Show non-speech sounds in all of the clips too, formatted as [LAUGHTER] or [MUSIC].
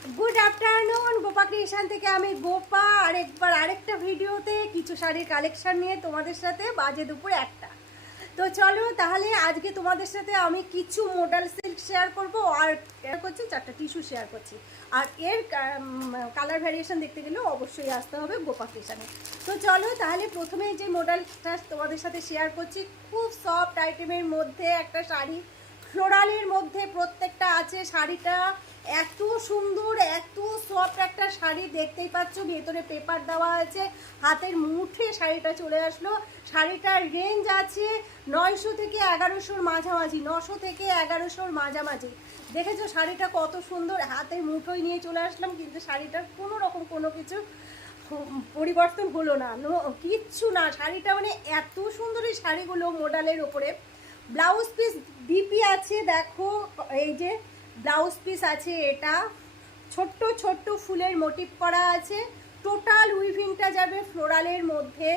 Good afternoon Gopa creation থেকে আমি গোপা আরেকবার আরেকটা ভিডিওতে কিছু শাড়ির কালেকশন নিয়ে তোমাদের সাথে বাজে দুপুর একটা। তো চলো তাহলে আজকে তোমাদের সাথে আমি কিছু মডেল সিল্ক শেয়ার করব আর করছি, চারটা টিস্যু শেয়ার করছি। আর এর কালার ভ্যারিয়েশন দেখতে গেলেও অবশ্যই আসতে হবে গোপা ক্রিয়েশনে তো চলো তাহলে প্রথমে যে মডেলটা তোমাদের সাথে শেয়ার করছি, খুব সফট আইটেমের মধ্যে একটা শাড়ি। ফ্লোরালের মধ্যে প্রত্যেকটা আছে শাড়িটা। এত সুন্দর, এত সফট একটা শাড়ি দেখতেই পাচ্ছ। ভেতরে পেপার দেওয়া আছে, হাতের মুঠে শাড়িটা চলে আসলো। শাড়িটার রেঞ্জ আছে নয়শো থেকে এগারোশোর মাঝামাঝি, নশো থেকে এগারোশোর মাঝামাঝি। দেখেছ শাড়িটা কত সুন্দর? হাতের মুঠোয় নিয়ে চলে আসলাম, কিন্তু শাড়িটার কোনো রকম কোনো কিছু পরিবর্তন হলো নো- কিচ্ছু না। শাড়িটা মানে এত সুন্দর এই শাড়িগুলো মোডালের ওপরে ব্লাউজ পিস বিপি আছে, দেখো, এই যে ব্লাউজ পিস আছে, এটা ছোট্ট ছোট্ট ফুলের মোটিভ করা আছে। টোটাল উইভিংটা যাবে ফ্লোরালের মধ্যে।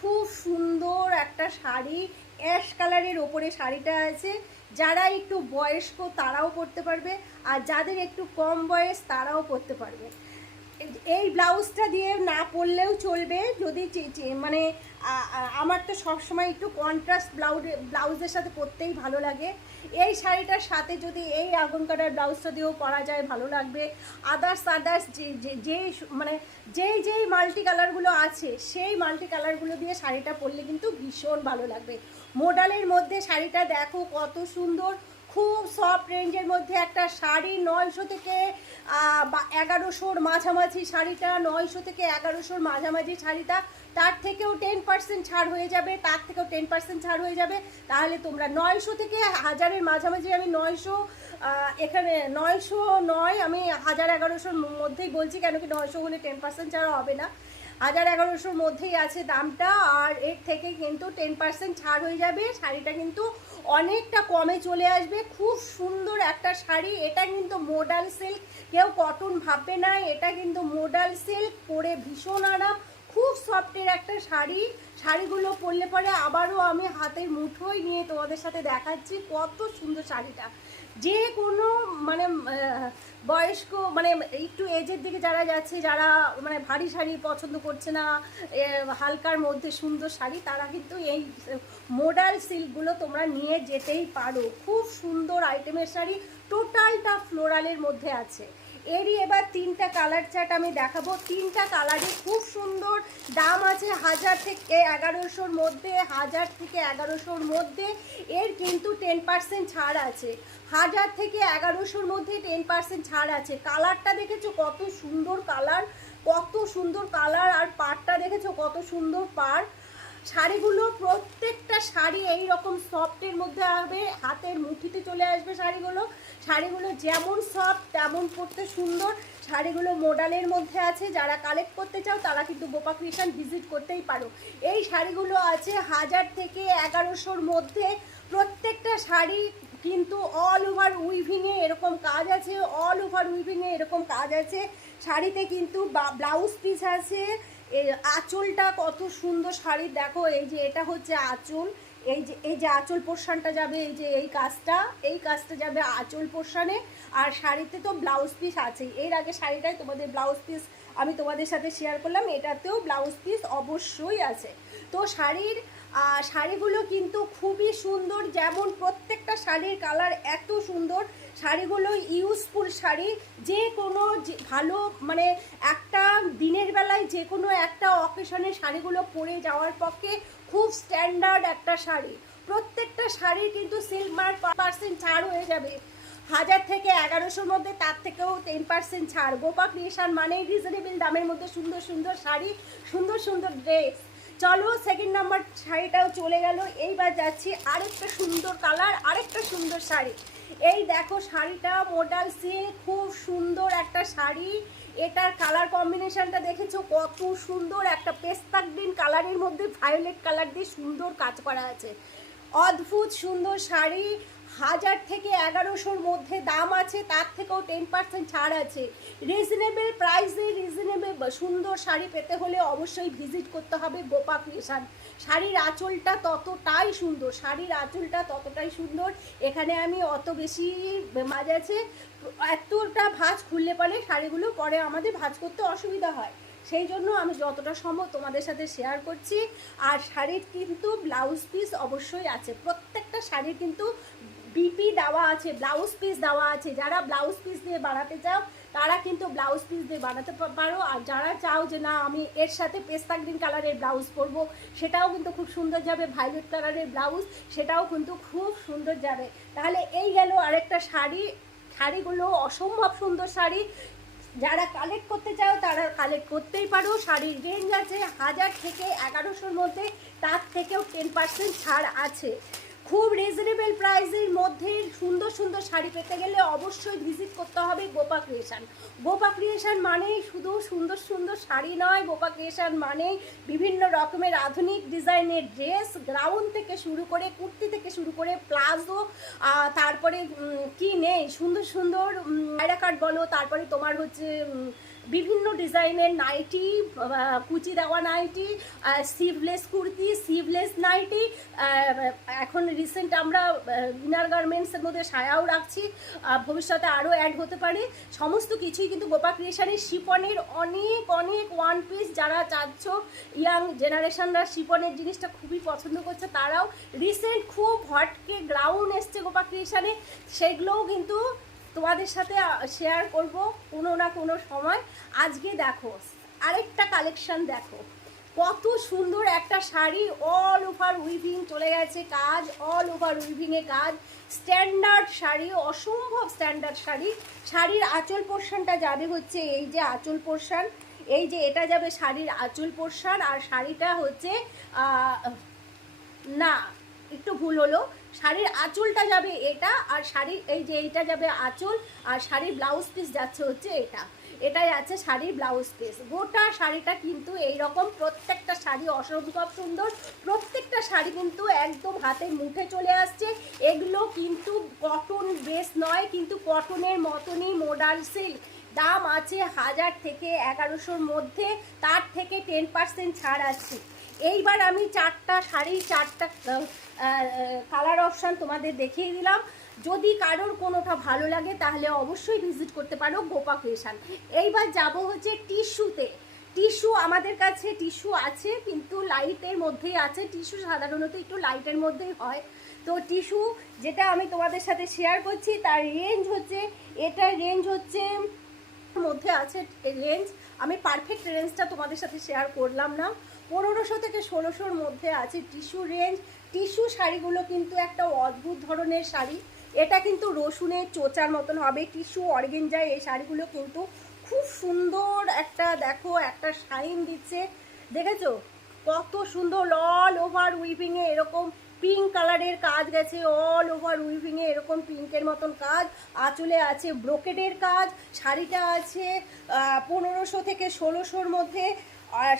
খুব সুন্দর একটা শাড়ি অ্যাশ কালারের ওপরে শাড়িটা আছে। যারা একটু বয়স্ক তারাও পরতে পারবে, আর যাদের একটু কম বয়স তারাও পরতে পারবে। এই ব্লাউজটা দিয়ে না পরলেও চলবে, যদি মানে আমার তো সবসময় একটু কন্ট্রাস্ট ব্লাউজ, ব্লাউজের সাথে পরতেই ভালো লাগে। এই শাড়িটার সাথে যদি এই আগুন কাটার ব্লাউজটা দিয়েও পরা যায়, ভালো লাগবে। আদার্স আদার্স যে, যে- মানে যেই যেই মাল্টি কালারগুলো আছে, সেই মাল্টি কালারগুলো দিয়ে শাড়িটা পরলে কিন্তু ভীষণ ভালো লাগবে। মোডালের মধ্যে শাড়িটা দেখো কত সুন্দর খুব সফট রেঞ্জের মধ্যে একটা শাড়ি নয়শো থেকে এগারোশোর মাঝামাঝি শাড়িটা, নয়শো থেকে এগারোশোর মাঝামাঝি শাড়িটা, তার থেকেও টেন পার্সেন্ট ছাড় হয়ে যাবে, তার থেকেও টেন পার্সেন্ট ছাড় হয়ে যাবে। তাহলে তোমরা নয়শো থেকে হাজারের মাঝামাঝি, আমি নয়শো এখানে নয়শো নয়, আমি হাজার এগারোশোর মধ্যেই বলছি, কেন কি নয়শো হলে টেন পার্সেন্ট ছাড়া হবে না। হাজার এগারোশোর মধ্যেই আছে দামটা, আর এর থেকে কিন্তু টেন পার্সেন্ট ছাড় হয়ে যাবে, শাড়িটা কিন্তু অনেকটা কমে চলে আসবে। খুব সুন্দর একটা শাড়ি। এটা কিন্তু মোডাল সিল্ক কেউ কটন ভাববে না, এটা কিন্তু মোডাল সিল্ক পরে ভীষণ আরাম। খুব সফটের একটা শাড়ি। শাড়িগুলো পরলে পরে আবারও আমি হাতের মুঠোই নিয়ে তোমাদের সাথে দেখাচ্ছি। কত সুন্দর শাড়িটা। যে কোনো মানে বয়স্ক মানে একটু এজের দিকে যারা যাচ্ছে, যারা মানে ভারী শাড়ি পছন্দ করছে না হালকার মধ্যে সুন্দর শাড়ি, তারা কিন্তু এই মোডাল সিল্কগুলো তোমরা নিয়ে যেতেই পারো। খুব সুন্দর আইটেমের শাড়ি টোটালটা ফ্লোরালের মধ্যে আছে। এরই এবার তিনটা কালার চার্ট আমি দেখাবো। তিনটা কালারই খুব সুন্দর দাম আছে হাজার থেকে এগারোশোর মধ্যে, হাজার থেকে এগারোশোর মধ্যে। এর কিন্তু টেন পার্সেন্ট ছাড় আছে। হাজার থেকে এগারোশোর মধ্যে টেন পার্সেন্ট ছাড় আছে। কালারটা দেখেছ কত সুন্দর কালার, কত সুন্দর কালার, আর পাড়টা দেখেছ কত সুন্দর পাড়। শাড়িগুলো প্রত্যেকটা শাড়ি এই রকম সফটের মধ্যে হবে হাতের মুঠিতে চলে আসবে শাড়িগুলো। শাড়িগুলো যেমন সফট তেমন পরতে সুন্দর। শাড়িগুলো মোডালের মধ্যে আছে, যারা কালেক্ট করতে চাও তারা কিন্তু বোপা ক্রিয়েশন ভিজিট করতেই পারো। এই শাড়িগুলো আছে হাজার থেকে এগারোশোর মধ্যে। প্রত্যেকটা শাড়ি কিন্তু অল ওভার উইভিংয়ে এরকম কাজ আছে অল ওভার উইভিংয়ে এরকম কাজ আছে। শাড়িতে কিন্তু ব্লাউজ পিস আছে। আঁচলটা কত সুন্দর শাড়ি, দেখো এই যে এটা হচ্ছে আঁচল। এই যে এই যে আঁচল পোর্শনটা যাবে, এই যে এই কাজটা এই কাজটা যাবে আঁচল পোর্শানে। আর শাড়িতে তো ব্লাউজ পিস আছেই এর আগে শাড়িটায় তোমাদের ব্লাউজ পিস আমি তোমাদের সাথে শেয়ার করলাম, এটাতেও ব্লাউজ পিস অবশ্যই আছে। তো শাড়ির শাড়িগুলো কিন্তু খুবই সুন্দর। যেমন প্রত্যেকটা শাড়ির কালার এত সুন্দর। শাড়িগুলো ইউজফুল শাড়ি। যে কোনো ভালো মানে একটা দিনের বেলায় যে কোনো একটা অকেশনে শাড়িগুলো পরে যাওয়ার পক্ষে খুব স্ট্যান্ডার্ড একটা শাড়ি। প্রত্যেকটা শাড়ির কিন্তু সিল্ক মার্ক পার্সেন্ট ছাড় হয়ে যাবে। হাজার থেকে এগারোশোর মধ্যে তার থেকেও টেন পার্সেন্ট ছাড়। গোপা ক্রিয়েশন মানেই রিজনেবল দামের মধ্যে সুন্দর সুন্দর শাড়ি, সুন্দর সুন্দর ড্রেস চলো সেকেন্ড নাম্বার শাড়িটাও চলে গেল। এইবার যাচ্ছি আরেকটা সুন্দর কালার আরেকটা সুন্দর শাড়ি। এই দেখো শাড়িটা মোডাল সিল্ক খুব সুন্দর একটা শাড়ি। এটার কালার কম্বিনেশনটা দেখেছ? কত সুন্দর একটা পেস্তা গ্রিন কালারের মধ্যে ভায়োলেট কালার দিয়ে সুন্দর কাজ করা আছে। অদ্ভুত সুন্দর শাড়ি। হাজার থেকে এগারোশোর মধ্যে দাম আছে, তার থেকেও টেন পার্সেন্ট ছাড় আছে। রিজনেবল প্রাইসে রিজনেবল সুন্দর শাড়ি পেতে হলে অবশ্যই ভিজিট করতে হবে গোপা ক্রিয়েশন শাড়ির আঁচলটা ততটাই সুন্দর, শাড়ির আঁচলটা ততটাই সুন্দর। এখানে আমি অত বেশি মাঝ আছে, এতটা ভাঁজ খুললে পরে শাড়িগুলো পরে আমাদের ভাঁজ করতে অসুবিধা হয়। সেই জন্য আমি যতটা সম্ভব তোমাদের সাথে শেয়ার করছি। আর শাড়ির কিন্তু ব্লাউজ পিস অবশ্যই আছে। প্রত্যেকটা শাড়ির কিন্তু বিপি দেওয়া আছে ব্লাউজ পিস দেওয়া আছে। যারা ব্লাউজ পিস দিয়ে বানাতে চাও, তারা কিন্তু ব্লাউজ পিস দিয়ে বানাতে পারো। আর যারা চাও যে না, আমি এর সাথে পেস্তা গ্রিন কালারের ব্লাউজ পরবো, সেটাও কিন্তু খুব সুন্দর যাবে। ভাইলেট কালারের ব্লাউজ সেটাও কিন্তু খুব সুন্দর যাবে। তাহলে এই গেল আরেকটা শাড়ি। শাড়িগুলো অসম্ভব সুন্দর শাড়ি। যারা কালেক্ট করতে চাও, তারা কালেক্ট করতেই পারো। শাড়ির রেঞ্জ আছে হাজার থেকে এগারোশোর মধ্যে, তার থেকেও টেন পার্সেন্ট ছাড় আছে। খুব রিজনেবল প্রাইসের মধ্যে সুন্দর সুন্দর শাড়ি পেতে গেলে অবশ্যই ভিজিট করতে হবে গোপা ক্রিয়েশন গোপা ক্রিয়েশন মানেই শুধু সুন্দর সুন্দর শাড়ি নয় গোপা ক্রিয়েশন মানেই বিভিন্ন রকমের আধুনিক ডিজাইনের ড্রেস গ্রাউন্ড থেকে শুরু করে কুর্তি থেকে শুরু করে প্লাজো তারপরে কি নেই? সুন্দর সুন্দর আয়রা কাট বলো, তারপরে তোমার হচ্ছে বিভিন্ন ডিজাইনের নাইটি কুচি দেওয়া nighty sleeveless kurti sleeveless nighty এখন রিসেন্ট আমরা ইনার গার্মেন্টসের মধ্যে সায়াও রাখছি ভবিষ্যতে আরও অ্যাড হতে পারে। সমস্ত কিছুই কিন্তু গোপা ক্রিয়েশনের শিপনের অনেক অনেক ওয়ান পিস যারা চাচ্ছ ইয়াং জেনারেশনরা শিপনের জিনিসটা খুবই পছন্দ করছে, তারাও রিসেন্ট খুব হটকে গ্রাউন্ড এসছে গোপা ক্রিয়েশনে সেগুলোও কিন্তু তোমাদের সাথে শেয়ার করব কোনো না কোনো সময়। আজকে দেখো, আরেকটা কালেকশন দেখো। কত সুন্দর একটা শাড়ি অল ওভার উইভিং চলে গেছে কাজ অল ওভার উইভিংয়ে কাজ। স্ট্যান্ডার্ড শাড়ি, অসম্ভব স্ট্যান্ডার্ড শাড়ি। শাড়ির আঁচল পোর্শনটা যাবে হচ্ছে এই যে আঁচল পোর্শন এই যে এটা যাবে শাড়ির আঁচল পোর্শন আর শাড়িটা হচ্ছে না, একটু ভুল হলো। শাড়ির আঁচলটা যাবে এটা আর শাড়ির এই যে এইটা যাবে আঁচল আর শাড়ির ব্লাউজ পিস যাচ্ছে হচ্ছে এটা। এটাই আছে শাড়ির ব্লাউজ পিস গোটা শাড়িটা কিন্তু এই রকম প্রত্যেকটা শাড়ি অসম্ভব সুন্দর। প্রত্যেকটা শাড়ি কিন্তু একদম হাতের মুঠে চলে আসছে। এগুলো কিন্তু কটন বেস নয়, কিন্তু কটনের মতনই মোডাল সিল্ক দাম আছে হাজার থেকে এগারোশোর মধ্যে, তার থেকে টেন পার্সেন্ট ছাড় আছে এইবার আমি চারটা শাড়ি, চারটা কালার অপশান তোমাদের দেখিয়ে দিলাম। যদি কারোর কোনোটা ভালো লাগে, তাহলে অবশ্যই ভিজিট করতে পারো গোপা ক্রিয়েশন এইবার যাব হচ্ছে টিস্যুতে টিস্যু আমাদের কাছে টিস্যু আছে, কিন্তু লাইটের মধ্যেই আছে। টিস্যু সাধারণত একটু লাইটের মধ্যেই হয়। তো টিস্যু যেটা আমি তোমাদের সাথে শেয়ার করছি, তার রেঞ্জ হচ্ছে, এটার রেঞ্জ হচ্ছে, মধ্যে আছে রেঞ্জ আমি পারফেক্ট রেঞ্জটা তোমাদের সাথে শেয়ার করলাম না। পনেরোশো থেকে ষোলোশোর মধ্যে আছে টিস্যু রেঞ্জ। টিস্যু শাড়িগুলো কিন্তু একটা অদ্ভুত ধরনের শাড়ি। এটা কিন্তু রসুনের চোচার মতন হবে। টিস্যু অর্গেঞ্জায় এই শাড়িগুলো কিন্তু খুব সুন্দর একটা, দেখো, একটা শাইন দিচ্ছে। দেখেছ? কত সুন্দর অল ওভার উইভিংয়ে এরকম পিঙ্ক কালারের কাজ গেছে। অল ওভার উইভিংয়ে এরকম পিঙ্কের মতন কাজ। আঁচলে আছে ব্রোকেডের কাজ। শাড়িটা আছে পনেরোশো থেকে ষোলোশোর মধ্যে।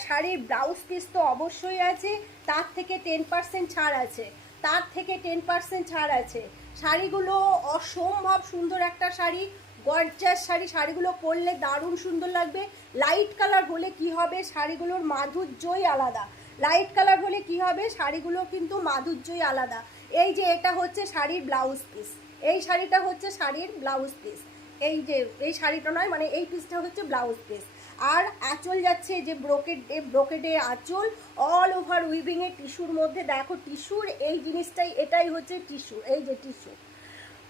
শাড়ির ব্লাউজ পিস তো অবশ্যই আছে, তার থেকে টেন পার্সেন্ট ছাড় আছে, তার থেকে টেন পার্সেন্ট ছাড় আছে। শাড়িগুলো অসম্ভব সুন্দর একটা শাড়ি গর্জাস শাড়ি, শাড়িগুলো পরলে দারুণ সুন্দর লাগবে। লাইট কালার হলে কি হবে? শাড়িগুলোর মাধুর্যই আলাদা। লাইট কালার হলে কি হবে? শাড়িগুলো কিন্তু মাধুর্যই আলাদা। এই যে এটা হচ্ছে শাড়ির ব্লাউজ পিস এই শাড়িটা হচ্ছে শাড়ির ব্লাউজ পিস এই যে, এই শাড়িটা নয় মানে এই পিসটা হচ্ছে ব্লাউজ পিস আর আঁচল যাচ্ছে যে ব্রোকেড ব্রোকেডে আঁচল অল ওভার উইভিংয়ে টিস্যুর মধ্যে। দেখো, টিস্যুর এই জিনিসটাই, এটাই হচ্ছে টিস্যু, এই যে টিস্যু।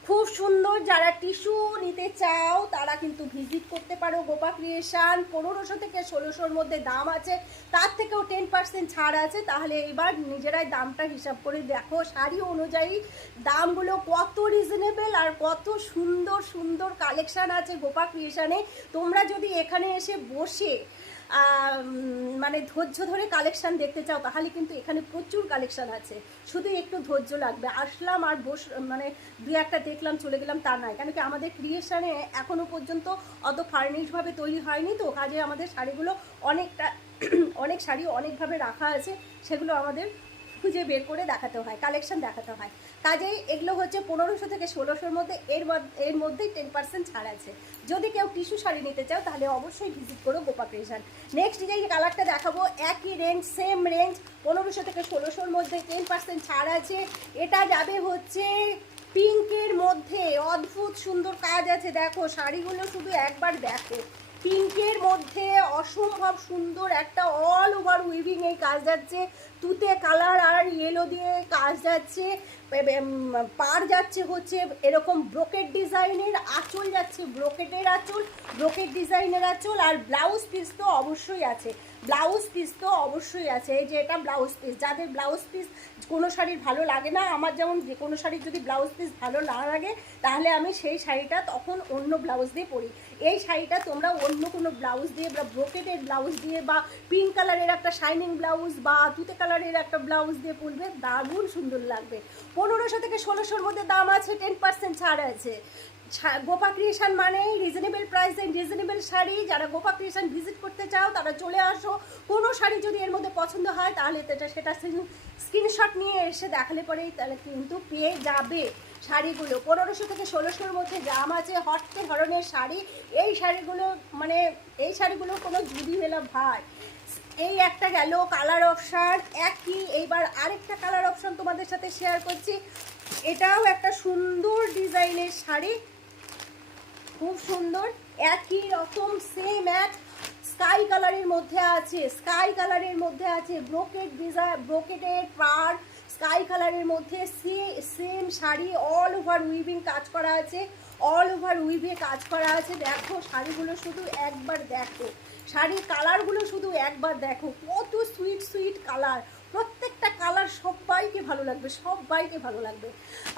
খুব সুন্দর যারা টিস্যু নিতে চাও, তারা কিন্তু ভিজিট করতে পারো গোপা ক্রিয়েশন। পনেরোশো থেকে ষোলোশোর মধ্যে দাম আছে। তার থেকেও টেন পার্সেন্ট ছাড় আছে। তাহলে এবার নিজেরাই দামটা হিসাব করে দেখো। শাড়ি অনুযায়ী দামগুলো কত রিজনেবল আর কত সুন্দর সুন্দর কালেকশান আছে গোপা ক্রিয়েশনে। তোমরা যদি এখানে এসে বসে মানে ধৈর্য ধরে কালেকশান দেখতে চাও, তাহলে কিন্তু এখানে প্রচুর কালেকশান আছে। শুধু একটু ধৈর্য লাগবে। আসলাম আর বস মানে দু একটা দেখলাম, চলে গেলাম, তা নয়। কেন কি আমাদের ক্রিয়েশানে এখনও পর্যন্ত অত ফার্নিশভাবে তৈরি হয়নি তো, কাজে আমাদের শাড়িগুলো অনেকটা, [CLEARS THROAT] অনেক শাড়ি অনেকভাবে রাখা আছে, সেগুলো আমাদের খুঁজে বের করে দেখাতে হয় কালেকশন দেখাতে হয়। কাজেই এগুলো হচ্ছে পনেরোশো থেকে ষোলোশোর মধ্যে, এর এর মধ্যেই টেন পার্সেন্ট ছাড় আছে। যদি কেউ টিস্যু শাড়ি নিতে চাও, তাহলে অবশ্যই ভিজিট করো গোপা ক্রিয়েশন নেক্সট যে কালারটা দেখাবো, একই রেঞ্জ সেম রেঞ্জ পনেরোশো থেকে ষোলোশোর মধ্যে টেন পার্সেন্ট ছাড় আছে। এটা যাবে হচ্ছে পিঙ্কের মধ্যে। অদ্ভুত সুন্দর কাজ আছে। দেখো, শাড়িগুলো শুধু একবার দেখো। পিঙ্কের মধ্যে অসম্ভব সুন্দর একটা অল ওভার উইভিং এই কাজ যাচ্ছে। তুতে কালার আর ইয়েলো দিয়ে কাজ যাচ্ছে পার যাচ্ছে হচ্ছে এরকম ব্রোকেট ডিজাইনের আঁচল যাচ্ছে ব্রোকেটের আঁচল ব্রোকেট ডিজাইনের আঁচল আর ব্লাউজ পিস তো অবশ্যই আছে। ব্লাউজ পিস তো অবশ্যই আছে, এই যে এটা ব্লাউজ পিস যাদের ব্লাউজ পিস কোনো শাড়ির ভালো লাগে না, আমার যেমন যে কোনো শাড়ির যদি ব্লাউজ পিস ভালো না লাগে, তাহলে আমি সেই শাড়িটা তখন অন্য ব্লাউজ দিয়ে পরি। এই শাড়িটা তোমরা অন্য কোনো ব্লাউজ দিয়ে বা ব্রোকেটের ব্লাউজ দিয়ে বা পিঙ্ক কালারের একটা শাইনিং ব্লাউজ বা তুতে কালারের একটা ব্লাউজ দিয়ে পরবে দারুণ সুন্দর লাগবে। পনেরোশো থেকে ষোলোশোর মধ্যে দাম আছে টেন পার্সেন্ট ছাড় আছে। গোপা ক্রিয়েশন মানে রিজনেবল প্রাইসে রিজনেবল শাড়ি। যারা গোপা ক্রিয়েশন ভিজিট করতে চাও, তারা চলে আসো। কোনো শাড়ি যদি এর মধ্যে পছন্দ হয়, তাহলে সেটা সেটা স্ক্রিনশট নিয়ে এসে দেখালে পরেই তাহলে কিন্তু পেয়ে যাবে শাড়িগুলো। পনেরোশো থেকে ষোলোশোর মধ্যে দাম আছে, হটকে ধরনের শাড়ি। এই শাড়িগুলো মানে এই শাড়িগুলো কোনো জুদি মেলা ভাই। এই একটা গেল কালার অপশান একই। এইবার আরেকটা কালার অপশান তোমাদের সাথে শেয়ার করছি। এটাও একটা সুন্দর ডিজাইনের শাড়ি। খুব সুন্দর। একই রকম সেম এক। স্কাই কালারের মধ্যে আছে স্কাই কালারের মধ্যে আছে ব্রোকেট ডিজাইন ব্রোকেটের পার। স্কাই কালারের মধ্যে same sari all over weaving কাজ করা আছে। অল ওভার উইভে কাজ করা আছে। দেখো, শাড়িগুলো শুধু একবার দেখো। শাড়ির কালারগুলো শুধু একবার দেখো। কত সুইট সুইট কালার প্রত্যেকটা কালার সবাইকে ভালো লাগবে, সবাইকে ভালো লাগবে।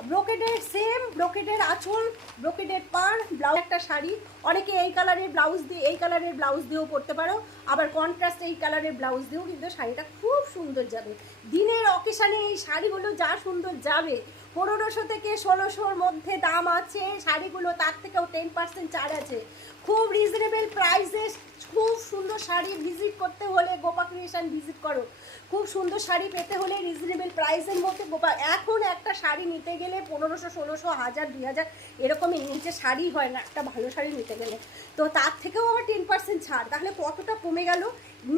ব্রোকেটের সেম ব্রোকেটের আঁচল ব্রোকেটের পার ব্লাউজ একটা শাড়ি। অনেকে এই কালারের ব্লাউজ দিয়ে, এই কালারের ব্লাউজ দিয়েও পরতে পারো। আবার কন্ট্রাস্ট এই কালারের ব্লাউজ দিয়েও কিন্তু শাড়িটা খুব সুন্দর যাবে। দিনের অকেশানে এই শাড়িগুলো যা সুন্দর যাবে পনেরোশো থেকে ষোলোশোর মধ্যে দাম আছে, শাড়িগুলো তার থেকেও টেন পার্সেন্ট ছাড় আছে। খুব রিজনেবল প্রাইসে খুব সুন্দর শাড়ি ভিজিট করতে হলে গোপা ক্রিয়েশন ভিজিট করো। খুব সুন্দর শাড়ি পেতে হলে রিজনেবল প্রাইসের মধ্যে গোপা এখন একটা শাড়ি নিতে গেলে পনেরোশো, ষোলোশো, হাজার, দুই হাজার এরকমই নিচে শাড়ি হয় না, একটা ভালো শাড়ি নিতে গেলে। তো তার থেকেও আবার টেন পার্সেন্ট ছাড়। তাহলে কতটা কমে গেল?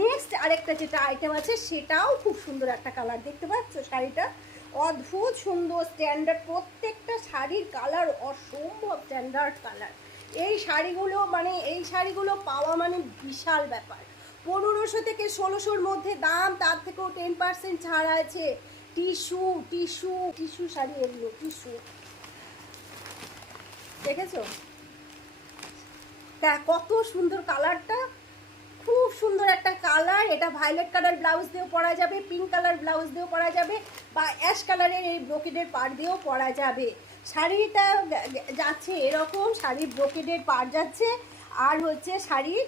নেক্সট আরেকটা যেটা আইটেম আছে, সেটাও খুব সুন্দর একটা কালার দেখতে পাচ্ছ শাড়িটা। অদ্ভুত সুন্দর স্ট্যান্ডার্ড প্রত্যেকটা শাড়ির কালার অসম্ভব স্ট্যান্ডার্ড কালার এই শাড়িগুলো মানে এই শাড়িগুলো পাওয়া মানে বিশাল ব্যাপার। পনেরোশো থেকে ষোলোশোর মধ্যে দাম, তার থেকেও টেন পার্সেন্ট ছাড় আছে। টিস্যু টিস্যু টিস্যু শাড়ি এগুলো, টিস্যু। দেখেছ? কত সুন্দর কালারটা খুব সুন্দর একটা কালার। এটা ভায়োলেট কালার ব্লাউজ দিয়েও পরা যাবে পিঙ্ক কালার ব্লাউজ দিয়েও পরা যাবে বা অ্যাশ কালারের এই ব্রোকেডের পার দিয়েও পরা যাবে। শাড়িটা যাচ্ছে এরকম, শাড়ির ব্রোকেডের পার যাচ্ছে। আর হচ্ছে শাড়ির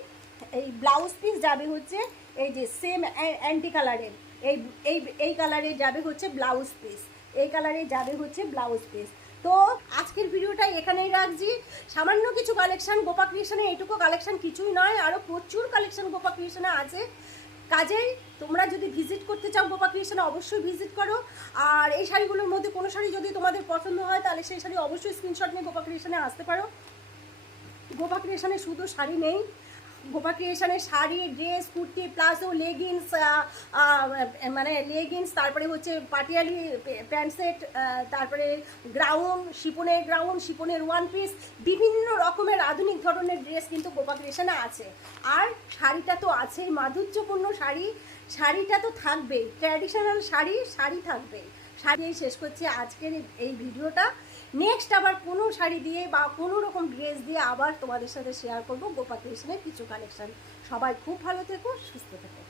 এই ব্লাউজ পিস যাবে হচ্ছে এই যে সেম অ্যান্টি কালারের এই এই কালারের যাবে হচ্ছে ব্লাউজ পিস এই কালারে যাবে হচ্ছে ব্লাউজ পিস তো আজকের ভিডিওটা এখানেই রাখছি। সামান্য কিছু কালেকশন গোপা ক্রিয়েশনে এইটুকু কালেকশান কিছুই নয় আরও প্রচুর কালেকশান গোপা ক্রিয়েশনে আছে। কাজেই তোমরা যদি ভিজিট করতে চাও গোপা ক্রিয়েশনে অবশ্যই ভিজিট করো। আর এই শাড়িগুলোর মধ্যে কোনো শাড়ি যদি তোমাদের পছন্দ হয়, তাহলে সেই শাড়ি অবশ্যই স্ক্রিনশট নিয়ে গোপা ক্রিয়েশনে আসতে পারো। গোপা ক্রিয়েশনে শুধু শাড়ি নেই Gopa ক্রিয়েশনের sari dress kurti, palazzo leggings মানে লেগিংস তারপরে হচ্ছে পাটিয়ালি প্যান্ট সেট তারপরে গ্রাউন্ড শিপনের গ্রাউন্ড শিপনের ওয়ান পিস বিভিন্ন রকমের আধুনিক ধরনের ড্রেস কিন্তু গোপা ক্রিয়েশনে আছে। আর শাড়িটা তো আছেই, মাধুর্যপূর্ণ শাড়ি। শাড়িটা তো থাকবেই ট্র্যাডিশনাল শাড়ি শাড়ি থাকবেই। শাড়ি শেষ করছি আজকের এই ভিডিওটা। নেক্সট আবার কোনো শাড়ি দিয়ে বা কোনো রকম ড্রেস দিয়ে আবার তোমাদের সাথে শেয়ার করব গোপা কৃষ্ণের কিছু কালেকশান সবাই খুব ভালো থেকো, সুস্থ থেকো।